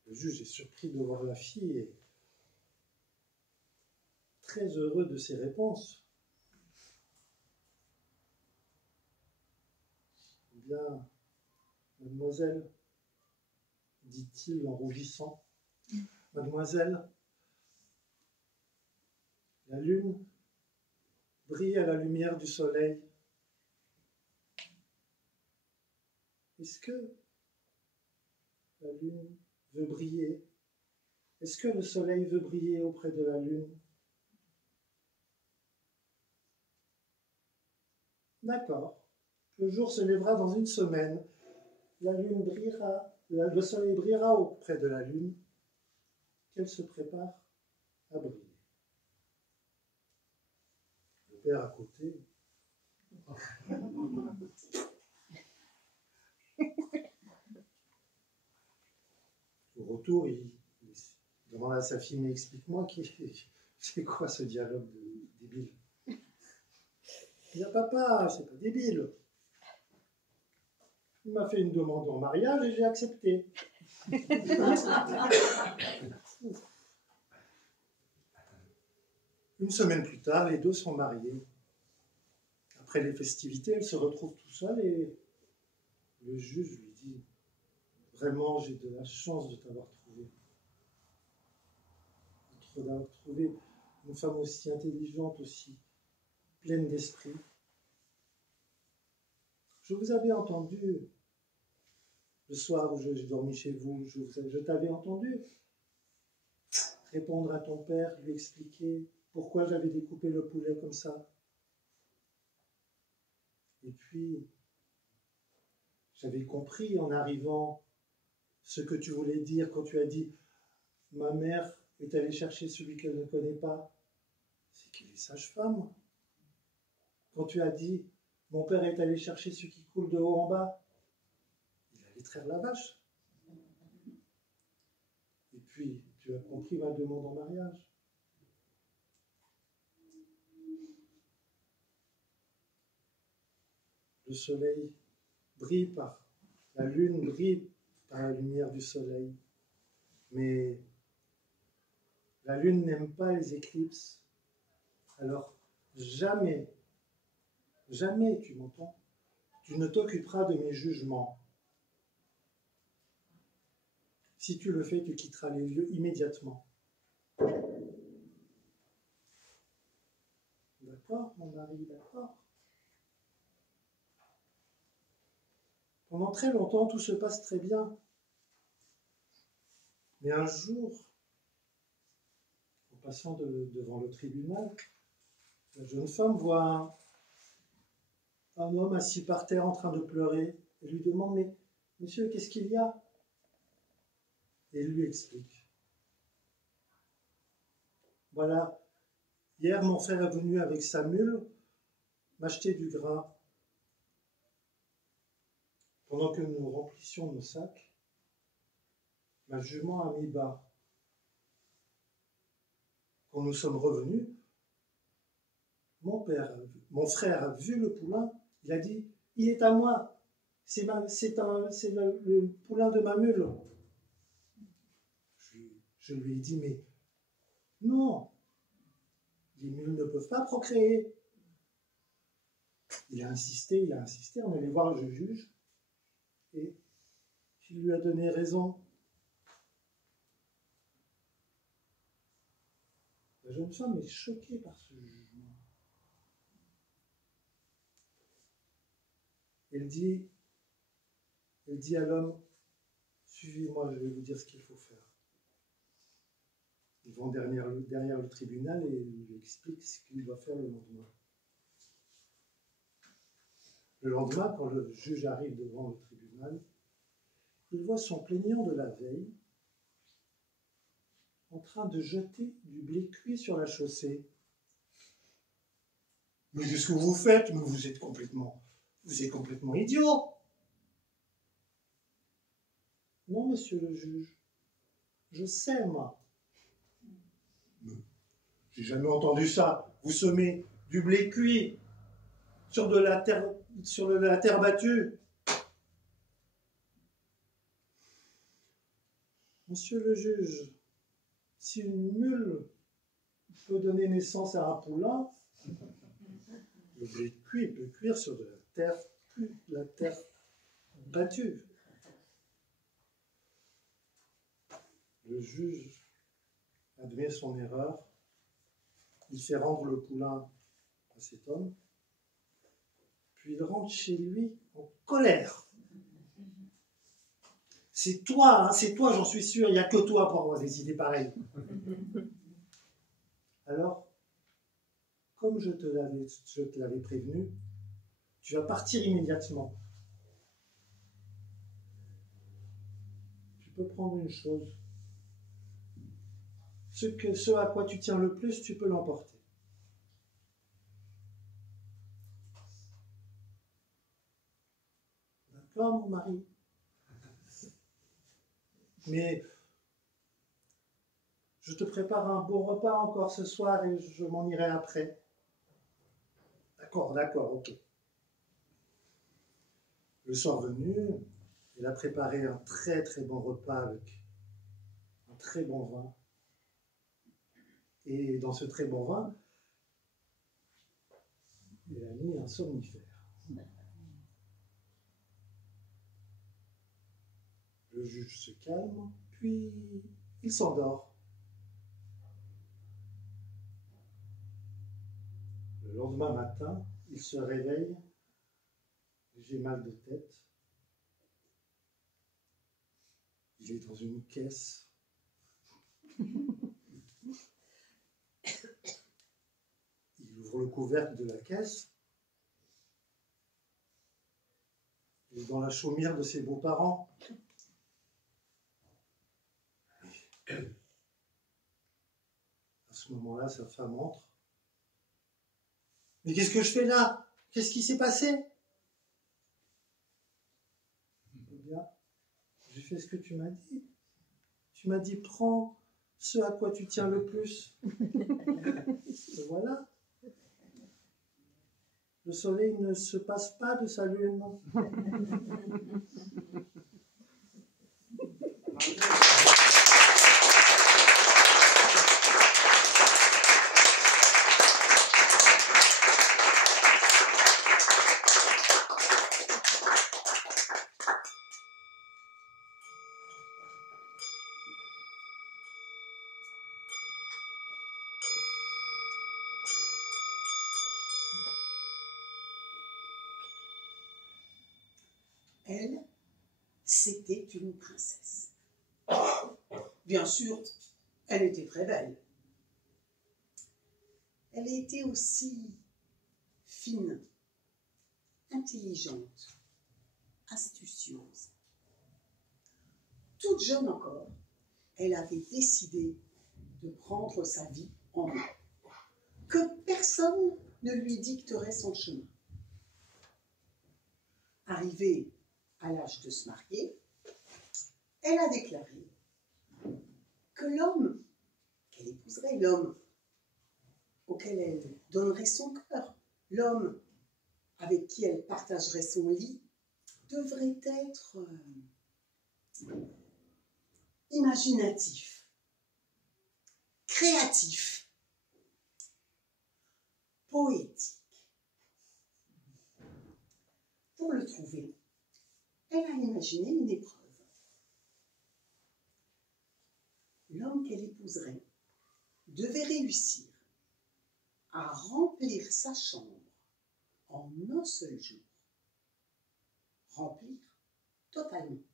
Le juge est surpris de voir la fille et très heureux de ses réponses. Eh bien, mademoiselle, dit-il en rougissant, mademoiselle, la lune brille à la lumière du soleil. Est-ce que la lune veut briller? Est-ce que le soleil veut briller auprès de la lune? D'accord. Le jour se lèvera dans une semaine. La lune brillera, le soleil brillera auprès de la lune, qu'elle se prépare à briller. Le père à côté. Au retour, il demande à sa fille, mais explique-moi, c'est quoi ce dialogue débile? Il dit, papa, c'est pas débile. Il m'a fait une demande en mariage et j'ai accepté. Une semaine plus tard, les deux sont mariés. Après les festivités, elle se retrouve tout seule et le juge lui dit, vraiment, j'ai de la chance de t'avoir trouvé. D'avoir trouvé une femme aussi intelligente, aussi pleine d'esprit. Je vous avais entendu le soir où j'ai dormi chez vous, je t'avais entendu répondre à ton père, lui expliquer pourquoi j'avais découpé le poulet comme ça. Et puis, j'avais compris en arrivant ce que tu voulais dire quand tu as dit « Ma mère est allée chercher celui qu'elle ne connaît pas ». C'est qu'il est sage-femme. Quand tu as dit « Mon père est allé chercher ce qui coule de haut en bas », il allait traire la vache. Et puis, tu as compris ma demande en mariage. Le soleil brille par la lune, brille par la lumière du soleil. Mais la lune n'aime pas les éclipses. Alors, jamais, jamais, tu m'entends, tu ne t'occuperas de mes jugements. Si tu le fais, tu quitteras les lieux immédiatement. D'accord, mon mari, d'accord. Pendant très longtemps, tout se passe très bien. Mais un jour, en passant devant le tribunal, la jeune femme voit un homme assis par terre en train de pleurer. Elle lui demande, mais monsieur, qu'est-ce qu'il y a? Et il lui explique. Voilà, hier mon frère est venu avec sa mule m'acheter du grain. Pendant que nous remplissions nos sacs, ma jument a mis bas. Quand nous sommes revenus, mon frère a vu le poulain, il a dit, il est à moi, c'est le poulain de ma mule. Je lui ai dit, mais non, les mules ne peuvent pas procréer. Il a insisté, on allait voir le juge, et il lui a donné raison. La jeune femme est choquée par ce jugement. Elle dit à l'homme, suivez-moi, je vais vous dire ce qu'il faut faire. Ils vont derrière le tribunal et il lui explique ce qu'il doit faire le lendemain. Le lendemain, quand le juge arrive devant le tribunal, il voit son plaignant de la veille en train de jeter du blé cuit sur la chaussée. Mais qu'est-ce que vous faites? Mais vous êtes complètement idiot. Non, monsieur le juge, je sais, moi. Mais j'ai jamais entendu ça. Vous semez du blé cuit sur de la terre battue. Monsieur le juge, si une mule peut donner naissance à un poulain, le blé cuit peut cuire sur de la terre battue. Le juge admet son erreur, il fait rendre le poulain à cet homme, puis il rentre chez lui en colère. C'est toi, j'en suis sûr, il n'y a que toi pour avoir des idées pareilles. Alors, comme je te l'avais prévenu, tu vas partir immédiatement. Tu peux prendre une chose. Ce à quoi tu tiens le plus, tu peux l'emporter. D'accord, mon mari? Mais je te prépare un bon repas encore ce soir et je m'en irai après. D'accord, ok. Le soir venu, il a préparé un très très bon repas avec un très bon vin. Et dans ce très bon vin, il a mis un somnifère. Le juge se calme, puis il s'endort. Le lendemain matin, il se réveille, j'ai mal de tête. Il est dans une caisse. Il ouvre le couvercle de la caisse. Il est dans la chaumière de ses beaux-parents. À ce moment-là, sa femme entre. Mais qu'est-ce que je fais là? Qu'est-ce qui s'est passé? Eh bien, j'ai fait ce que tu m'as dit. Tu m'as dit, prends ce à quoi tu tiens le plus. Et voilà. Le soleil ne se passe pas de sa lune. Elle, c'était une princesse. Bien sûr, elle était très belle. Elle était aussi fine, intelligente, astucieuse. Toute jeune encore, elle avait décidé de prendre sa vie en main, que personne ne lui dicterait son chemin. Arrivée à l'âge de se marier, elle a déclaré que l'homme qu'elle épouserait, l'homme auquel elle donnerait son cœur, l'homme avec qui elle partagerait son lit, devrait être imaginatif, créatif, poétique. Pour le trouver, elle a imaginé une épreuve. L'homme qu'elle épouserait devait réussir à remplir sa chambre en un seul jour. Remplir totalement,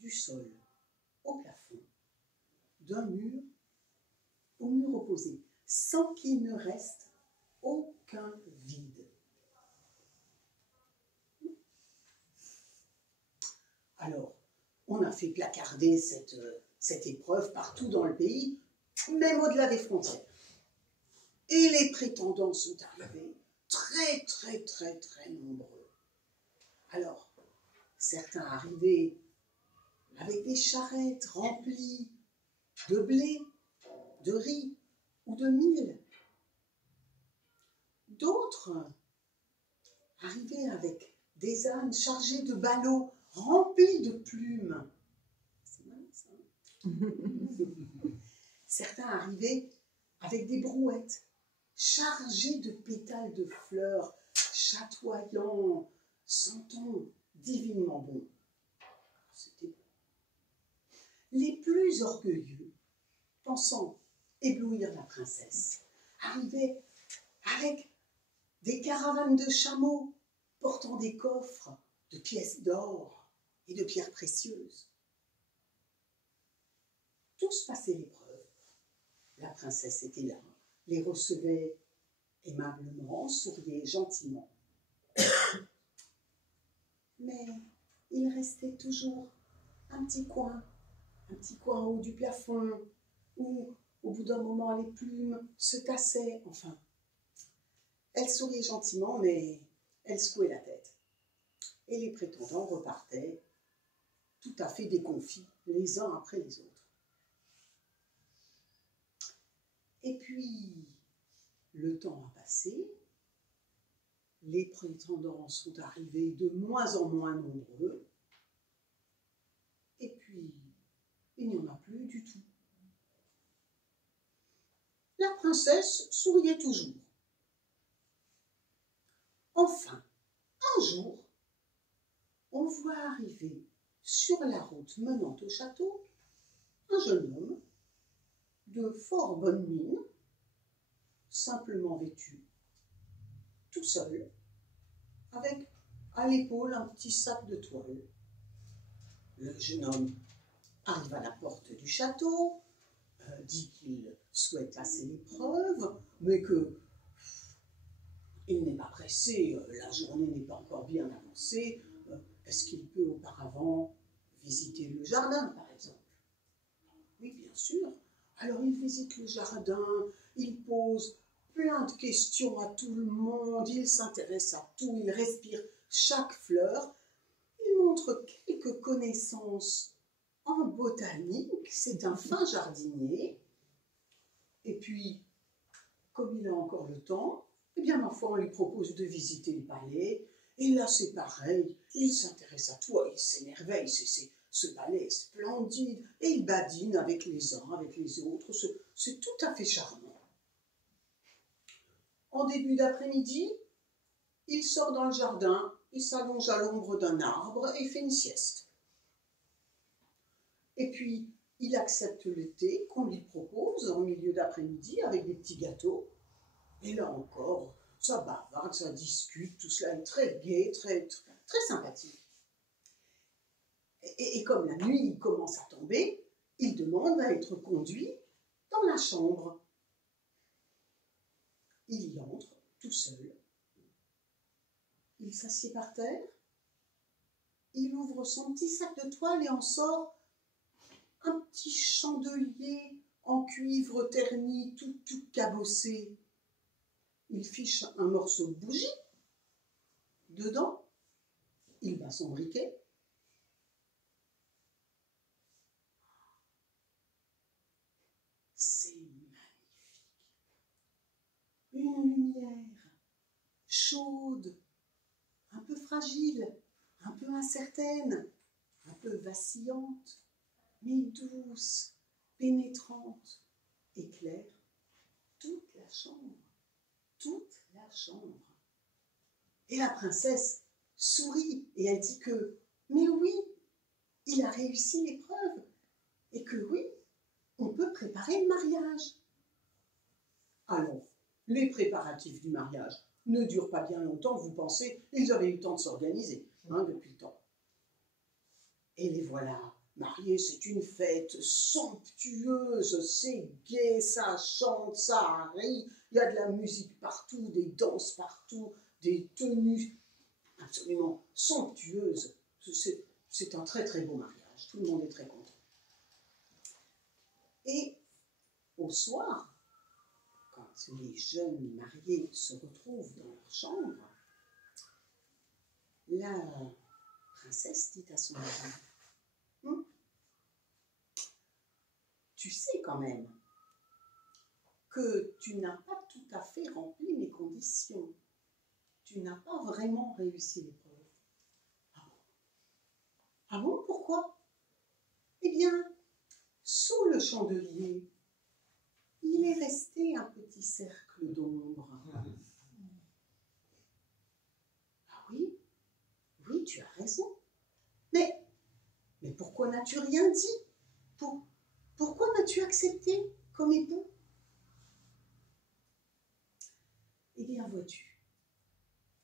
du sol au plafond, d'un mur au mur opposé, sans qu'il ne reste aucun vide. Alors, on a fait placarder cette épreuve partout dans le pays, même au-delà des frontières. Et les prétendants sont arrivés, très, très, très, très nombreux. Alors, certains arrivaient avec des charrettes remplies de blé, de riz ou de mil. D'autres arrivaient avec des ânes chargés de ballots remplis de plumes. C'est malin, ça, hein? Certains arrivaient avec des brouettes chargées de pétales de fleurs, chatoyants, sentant divinement bon. C'était bon. Les plus orgueilleux, pensant éblouir la princesse, arrivaient avec des caravanes de chameaux portant des coffres de pièces d'or et de pierres précieuses. Tous passaient l'épreuve. La princesse était là, les recevait aimablement, souriait gentiment. Mais il restait toujours un petit coin en haut du plafond, où, au bout d'un moment, les plumes se tassaient. Enfin, elle souriait gentiment, mais elle secouait la tête. Et les prétendants repartaient tout à fait déconfits, les uns après les autres. Et puis, le temps a passé, les prétendants sont arrivés de moins en moins nombreux, et puis, il n'y en a plus du tout. La princesse souriait toujours. Enfin, un jour, on voit arriver sur la route menant au château un jeune homme de fort bonne mine, simplement vêtu, tout seul, avec à l'épaule un petit sac de toile. Le jeune homme arrive à la porte du château, dit qu'il souhaite passer l'épreuve, mais que il n'est pas pressé, la journée n'est pas encore bien avancée. Est-ce qu'il peut auparavant visiter le jardin, par exemple? Oui, bien sûr. Alors il visite le jardin, il pose plein de questions à tout le monde, il s'intéresse à tout, il respire chaque fleur, il montre quelques connaissances en botanique, c'est un fin jardinier. Et puis, comme il a encore le temps, eh bien, ma foi, on lui propose de visiter le palais. Et là, c'est pareil, il s'intéresse à tout, il s'émerveille, ce palais est splendide. Et il badine avec les uns, avec les autres, c'est tout à fait charmant. En début d'après-midi, il sort dans le jardin, il s'allonge à l'ombre d'un arbre et fait une sieste. Et puis, il accepte le thé qu'on lui propose en milieu d'après-midi avec des petits gâteaux. Et là encore, ça bavarde, ça discute, tout cela est très gai, très, très, très sympathique. Et comme la nuit commence à tomber, il demande à être conduit dans la chambre. Il y entre, tout seul. Il s'assied par terre. Il ouvre son petit sac de toile et en sort un petit chandelier en cuivre terni, tout cabossé. Il fiche un morceau de bougie dedans. Il bat son briquet. C'est magnifique. Une lumière chaude, un peu fragile, un peu incertaine, un peu vacillante, mais douce, pénétrante, éclaire toute la chambre. Toute la chambre. Et la princesse sourit et elle dit que, mais oui, il a réussi l'épreuve et que oui, on peut préparer le mariage. Alors, les préparatifs du mariage ne durent pas bien longtemps, vous pensez, ils avaient eu le temps de s'organiser depuis le temps. Et les voilà Marier, c'est une fête somptueuse, c'est gai, ça chante, ça rit, il y a de la musique partout, des danses partout, des tenues absolument somptueuses. C'est un très très beau mariage, tout le monde est très content. Et au soir, quand les jeunes mariés se retrouvent dans leur chambre, la princesse dit à son mari, tu sais quand même que tu n'as pas tout à fait rempli mes conditions. Tu n'as pas vraiment réussi l'épreuve. Ah bon, pourquoi? Eh bien, sous le chandelier, il est resté un petit cercle d'ombre. Ah oui, oui, tu as raison. Mais pourquoi n'as-tu rien dit? Pourquoi m'as-tu accepté comme époux? Eh bien, vois-tu,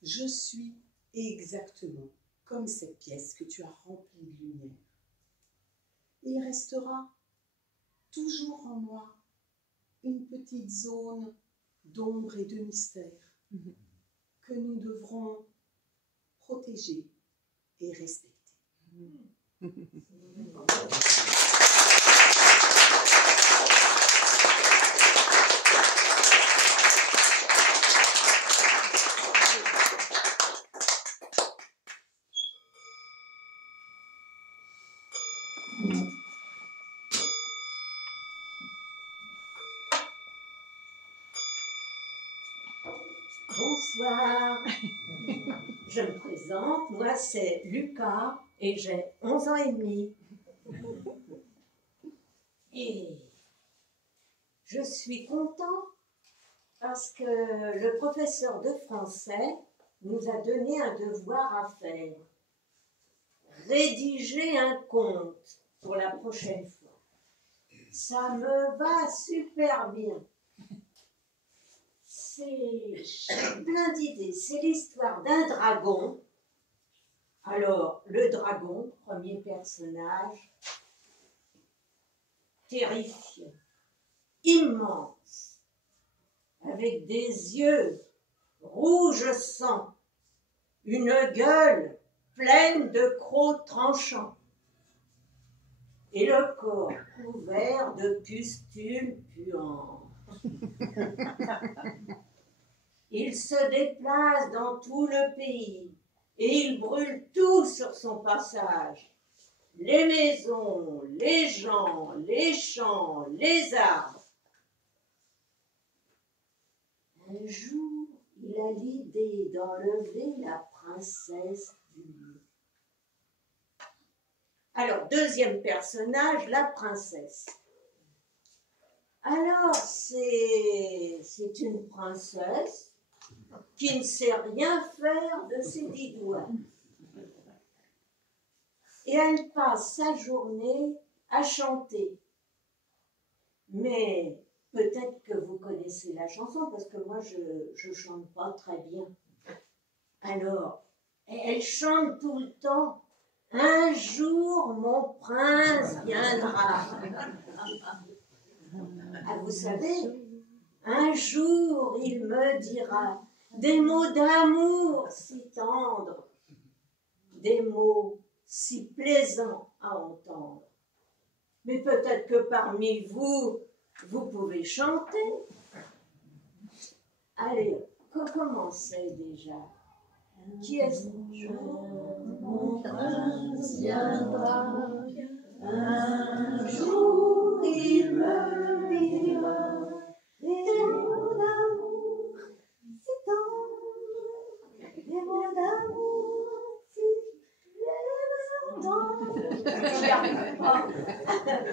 je suis exactement comme cette pièce que tu as remplie de lumière. Et il restera toujours en moi une petite zone d'ombre et de mystère que nous devrons protéger et respecter. Bonsoir, je me présente, moi c'est Lucas et j'ai 11 ans et demi. Et je suis content parce que le professeur de français nous a donné un devoir à faire. Rédiger un conte pour la prochaine fois. Ça me va super bien. C'est plein d'idées. C'est l'histoire d'un dragon. Alors, le dragon, premier personnage, terrifiant, immense, avec des yeux rouge sang, une gueule pleine de crocs tranchants, et le corps couvert de pustules puantes. Il se déplace dans tout le pays et il brûle tout sur son passage. Les maisons, les gens, les champs, les arbres. Un jour, il a l'idée d'enlever la princesse du lieu. Alors, deuxième personnage, la princesse. Alors, c'est une princesse qui ne sait rien faire de ses 10 doigts. Et elle passe sa journée à chanter. Mais peut-être que vous connaissez la chanson, parce que moi, je ne chante pas très bien. Alors, elle chante tout le temps. Un jour, mon prince viendra. Ah, vous savez, un jour, il me dira des mots d'amour si tendres, des mots si plaisants à entendre. Mais peut-être que parmi vous, vous pouvez chanter. Allez, commencez déjà. Qui est-ce? Mon prince viendra, un jour il me dira des mots d'amour si tendres, des mots d'amour si plaisants. J'y arrive pas.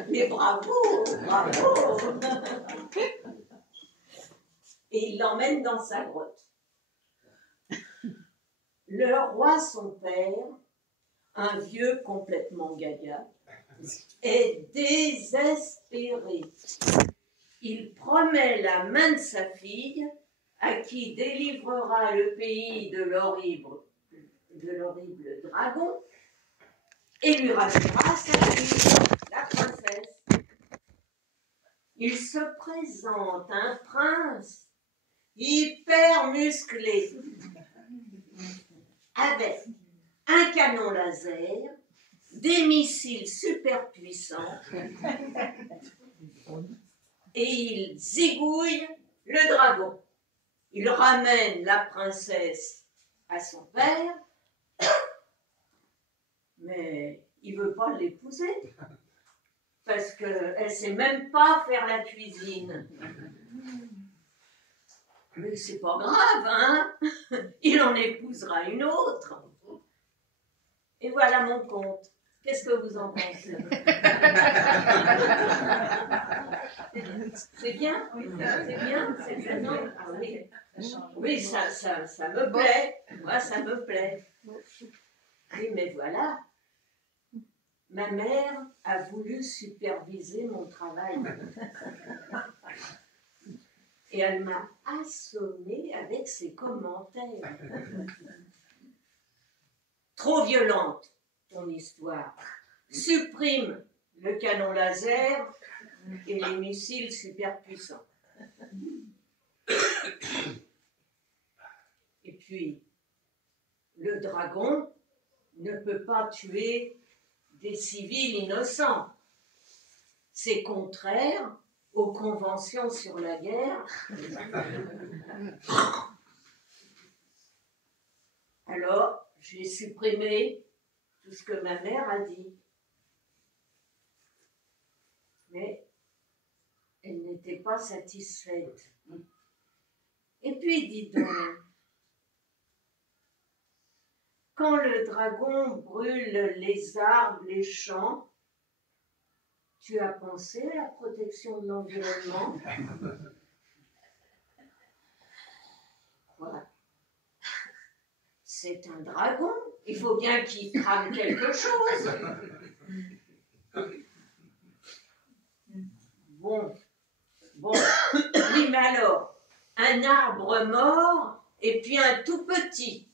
Mais bravo, bravo. Et il l'emmène dans sa grotte. Le roi, son père, un vieux complètement gaga, est désespéré. Il promet la main de sa fille, à qui délivrera le pays de l'horrible dragon, et lui ramènera sa fille, la princesse. Il se présente un prince hyper musclé, avec un canon laser, des missiles super puissants, et il zigouille le dragon. Il ramène la princesse à son père, mais il ne veut pas l'épouser, parce qu'elle ne sait même pas faire la cuisine. Mais c'est pas grave, hein? Il en épousera une autre. Et voilà mon conte. Qu'est-ce que vous en pensez? C'est bien? C'est bien? C'est bien? Non? Ah oui. Oui, ça me plaît. Moi, ça me plaît. Oui, mais voilà. Ma mère a voulu superviser mon travail. Et elle m'a assommée avec ses commentaires. Trop violente, ton histoire. Supprime le canon laser et les missiles super puissants. Et puis, le dragon ne peut pas tuer des civils innocents. C'est contraire aux conventions sur la guerre. Alors, j'ai supprimé tout ce que ma mère a dit. Mais elle n'était pas satisfaite. Et puis, dis donc, quand le dragon brûle les arbres, les champs, tu as pensé à la protection de l'environnement? Quoi? C'est un dragon. Il faut bien qu'il crame quelque chose. Bon. Oui, mais alors, un arbre mort et puis un tout petit.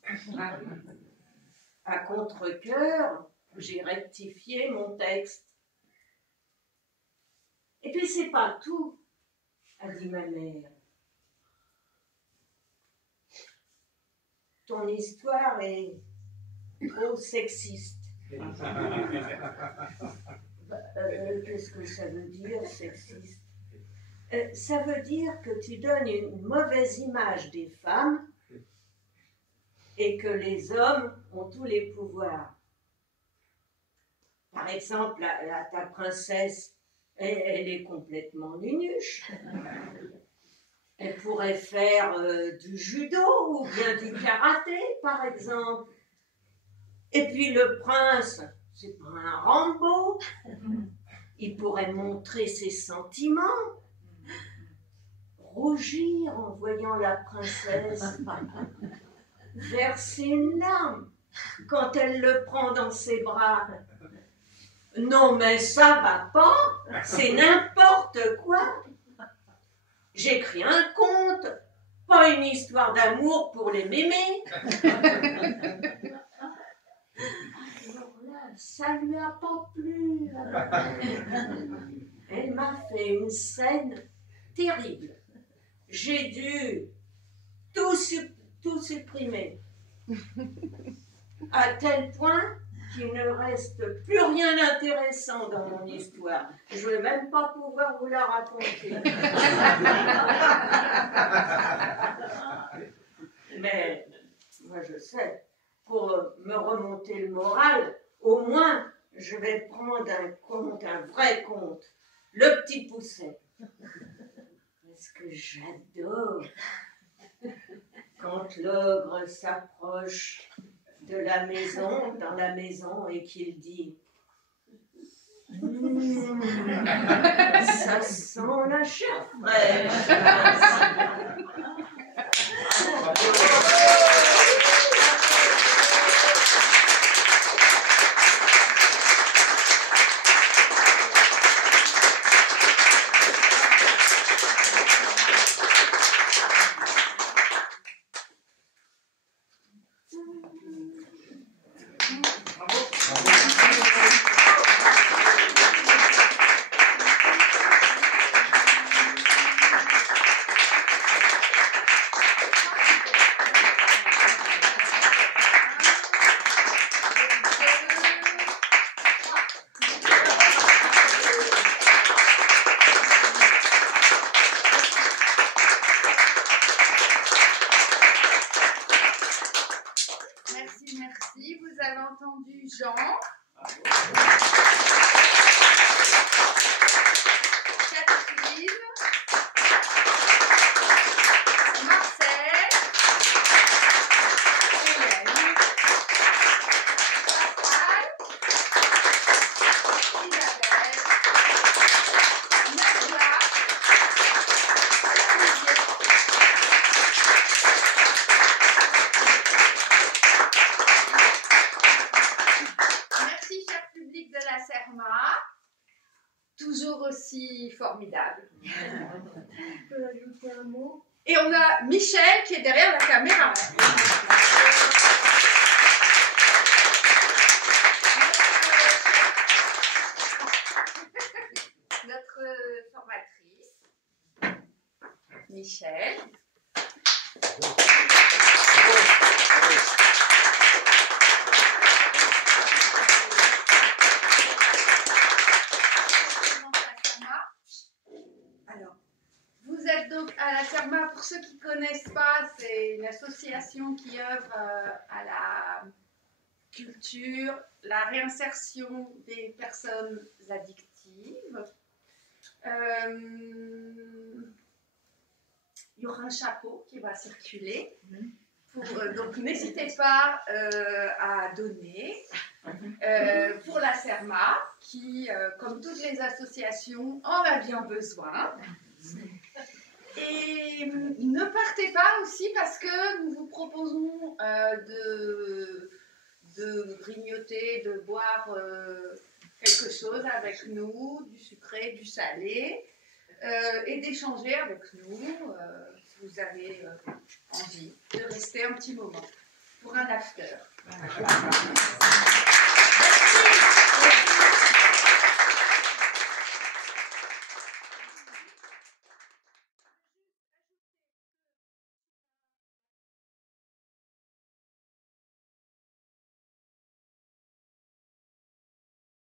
À contre-cœur, j'ai rectifié mon texte. Et puis c'est pas tout, a dit ma mère. Ton histoire est trop sexiste. Qu'est-ce que ça veut dire, sexiste? Ça veut dire que tu donnes une mauvaise image des femmes et que les hommes ont tous les pouvoirs. Par exemple, ta princesse, elle est complètement nunuche. Elle pourrait faire du judo ou bien du karaté, par exemple. Et puis le prince, c'est pas un Rambo. Il pourrait montrer ses sentiments, rougir en voyant la princesse, verser une larme quand elle le prend dans ses bras. Non, mais ça va pas, c'est n'importe quoi. J'écris un conte, pas une histoire d'amour pour les mémés. Alors là, ça lui a pas plu. Elle m'a fait une scène terrible. J'ai dû tout supprimer. À tel point qu'il ne reste plus rien d'intéressant dans mon histoire. Je ne vais même pas pouvoir vous la raconter. Mais, moi je sais, pour me remonter le moral, au moins, je vais prendre un vrai conte. Le Petit Pousset. Parce que j'adore quand l'ogre s'approche de la maison, dans la maison, et qu'il dit ça sent la chair fraîche. Bravo. vous avez entendu Jean. Catherine. Marcel. Hélène. Pascal. Isabelle. Nadia. Merci, cher public de la Serma. Toujours aussi formidable. Je peux ajouter un mot? Et on a Michel qui est derrière la caméra. Notre formatrice, Michel. Alors, Vous êtes donc à la Serma, pour ceux qui ne connaissent pas, c'est une association qui œuvre à la culture, la réinsertion des personnes addictives. Il y aura un chapeau qui va circuler. Donc n'hésitez pas à donner pour la Serma, qui, comme toutes les associations, en a bien besoin. Et ne partez pas aussi parce que nous vous proposons de grignoter, de boire quelque chose avec nous, du sucré, du salé, et d'échanger avec nous si vous avez envie de rester un petit moment pour un after.